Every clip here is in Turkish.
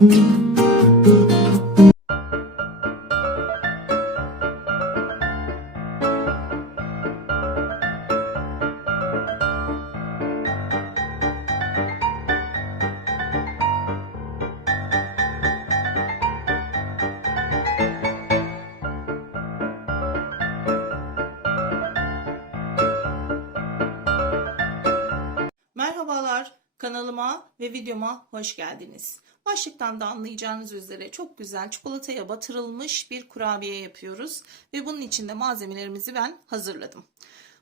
Merhabalar, kanalıma ve videoma hoş geldiniz. Başlıktan da anlayacağınız üzere çok güzel çikolataya batırılmış bir kurabiye yapıyoruz. Ve bunun için de malzemelerimizi ben hazırladım.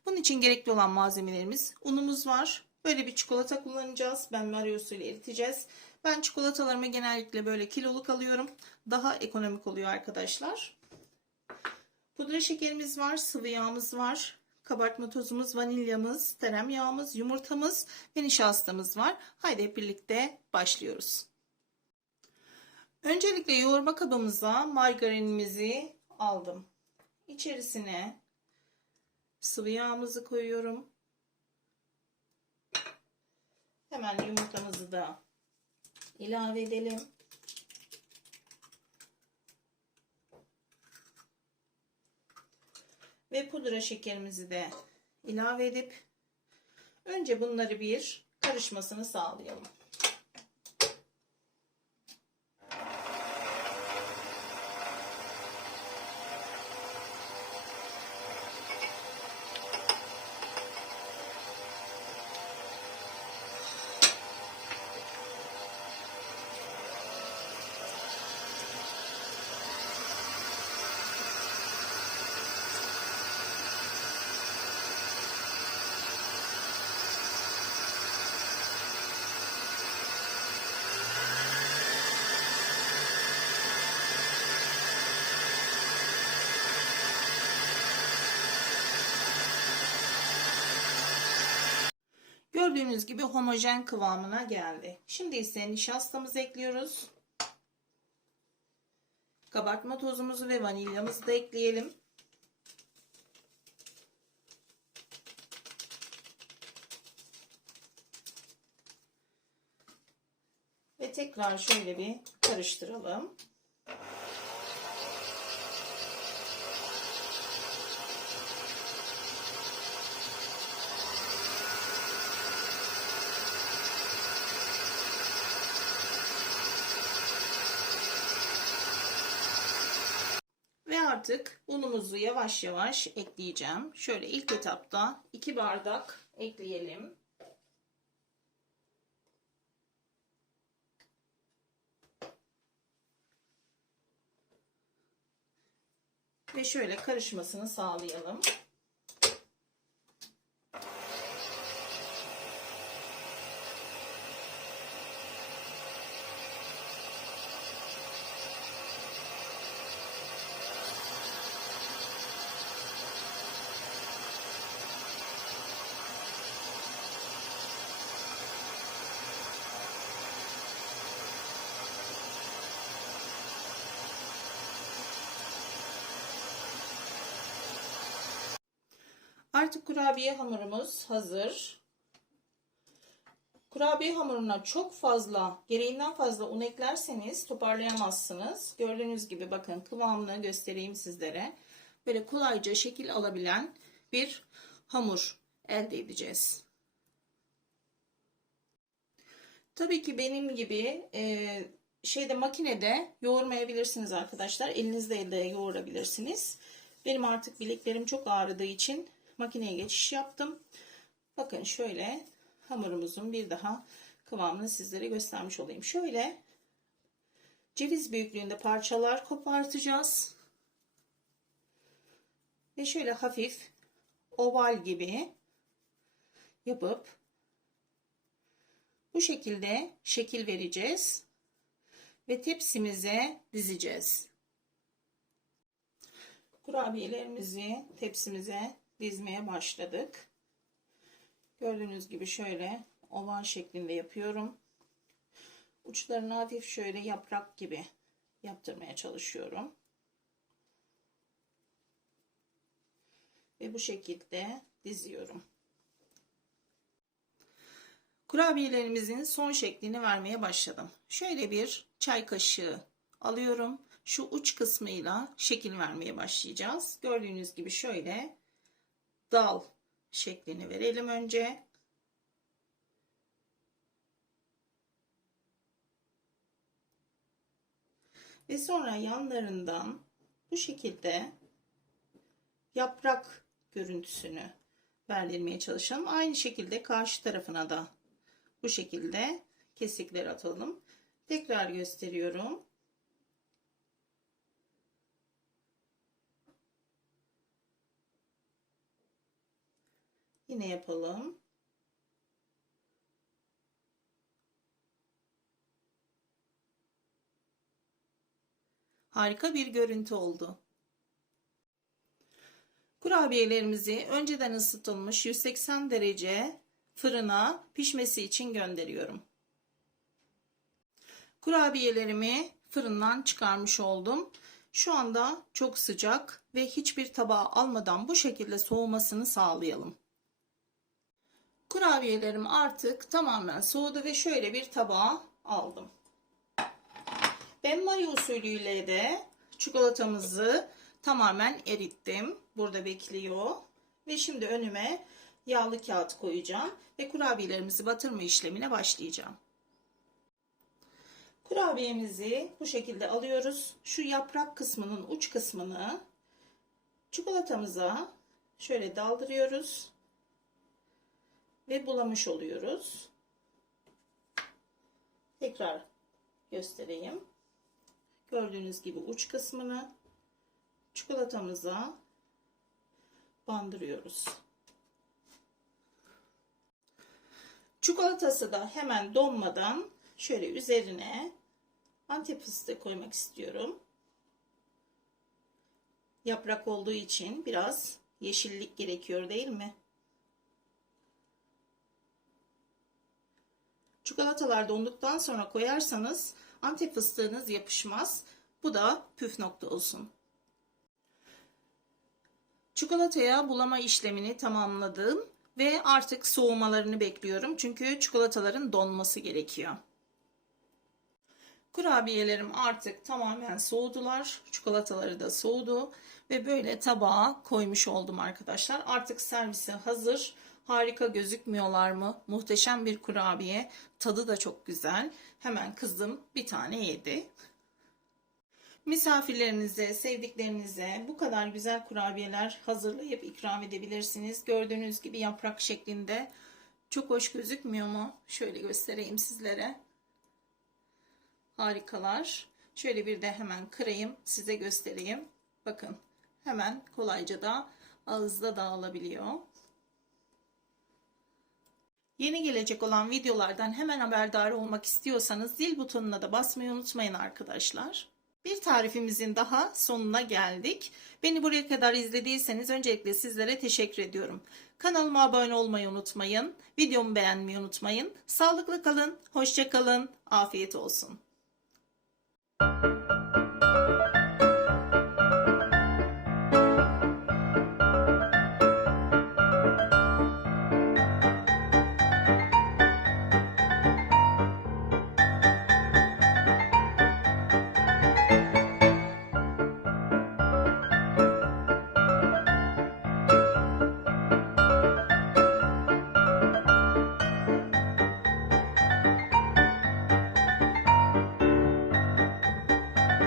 Bunun için gerekli olan malzemelerimiz unumuz var. Böyle bir çikolata kullanacağız. Ben Mario ile eriteceğiz. Ben çikolatalarımı genellikle böyle kiloluk alıyorum. Daha ekonomik oluyor arkadaşlar. Pudra şekerimiz var, sıvı yağımız var, kabartma tozumuz, vanilyamız, tereyağımız, yumurtamız ve nişastamız var. Haydi hep birlikte başlıyoruz. Öncelikle yoğurma kabımıza margarinimizi aldım. İçerisine sıvı yağımızı koyuyorum. Hemen yumurtamızı da ilave edelim. ve pudra şekerimizi de ilave edip önce bunları bir karışmasını sağlayalım. Gördüğünüz gibi homojen kıvamına geldi. Şimdi ise nişastamızı ekliyoruz. Kabartma tozumuzu ve vanilyamızı da ekleyelim. Ve tekrar şöyle bir karıştıralım. Ve artık unumuzu yavaş yavaş ekleyeceğim. Şöyle ilk etapta 2 bardak ekleyelim. Ve şöyle karışmasını sağlayalım. Artık kurabiye hamurumuz hazır. Kurabiye hamuruna çok fazla, gereğinden fazla un eklerseniz toparlayamazsınız. Gördüğünüz gibi bakın kıvamını göstereyim sizlere. Böyle kolayca şekil alabilen bir hamur elde edeceğiz. Tabii ki benim gibi e, şeyde makinede yoğurmayabilirsiniz arkadaşlar. Elinizde de yoğurabilirsiniz. Benim artık bileklerim çok ağrıdığı için makineye geçiş yaptım. Bakın şöyle hamurumuzun bir daha kıvamını sizlere göstermiş olayım. Şöyle ceviz büyüklüğünde parçalar kopartacağız. Ve şöyle hafif oval gibi yapıp bu şekilde şekil vereceğiz ve tepsimize dizeceğiz. Kurabiyelerimizi tepsimize dizmeye başladık. Gördüğünüz gibi şöyle oval şeklinde yapıyorum. Uçlarını hafif şöyle yaprak gibi yaptırmaya çalışıyorum. Ve bu şekilde diziyorum. Kurabiyelerimizin son şeklini vermeye başladım. Şöyle bir çay kaşığı alıyorum. Şu uç kısmıyla şekil vermeye başlayacağız. Gördüğünüz gibi şöyle dal şeklini verelim önce. Ve sonra yanlarından bu şekilde yaprak görüntüsünü verdirmeye çalışalım. Aynı şekilde karşı tarafına da bu şekilde kesikler atalım. Tekrar gösteriyorum. Yine yapalım. Harika bir görüntü oldu. Kurabiyelerimizi önceden ısıtılmış 180 derece fırına pişmesi için gönderiyorum. Kurabiyelerimi fırından çıkarmış oldum. Şu anda çok sıcak ve hiçbir tabağa almadan bu şekilde soğumasını sağlayalım. Kurabiyelerim artık tamamen soğudu ve şöyle bir tabağa aldım. Ben maya usulüyle de çikolatamızı tamamen erittim. Burada bekliyor. Ve şimdi önüme yağlı kağıt koyacağım ve kurabiyelerimizi batırma işlemine başlayacağım. Kurabiyemizi bu şekilde alıyoruz. Şu yaprak kısmının uç kısmını çikolatamıza şöyle daldırıyoruz ve bulamış oluyoruz. Tekrar göstereyim. Gördüğünüz gibi uç kısmını çikolatamıza bandırıyoruz. Çikolatası da hemen donmadan şöyle üzerine antep fıstığı koymak istiyorum. Yaprak olduğu için biraz yeşillik gerekiyor değil mi? Çikolatalar donduktan sonra koyarsanız antep fıstığınız yapışmaz. Bu da püf nokta olsun. Çikolataya bulama işlemini tamamladım ve artık soğumalarını bekliyorum. Çünkü çikolataların donması gerekiyor. Kurabiyelerim artık tamamen soğudular. Çikolataları da soğudu ve böyle tabağa koymuş oldum arkadaşlar. Artık servise hazır. Harika gözükmüyorlar mı? Muhteşem bir kurabiye. Tadı da çok güzel. Hemen kızım bir tane yedi. Misafirlerinize, sevdiklerinize bu kadar güzel kurabiyeler hazırlayıp ikram edebilirsiniz. Gördüğünüz gibi yaprak şeklinde. Çok hoş gözükmüyor mu? Şöyle göstereyim sizlere. Harikalar. Şöyle bir de hemen kırayım, size göstereyim. Bakın hemen kolayca da ağızda dağılabiliyor. Yeni gelecek olan videolardan hemen haberdar olmak istiyorsanız zil butonuna da basmayı unutmayın arkadaşlar. Bir tarifimizin daha sonuna geldik. Beni buraya kadar izlediyseniz öncelikle sizlere teşekkür ediyorum. Kanalıma abone olmayı unutmayın. Videomu beğenmeyi unutmayın. Sağlıklı kalın, hoşça kalın, afiyet olsun. Thank you.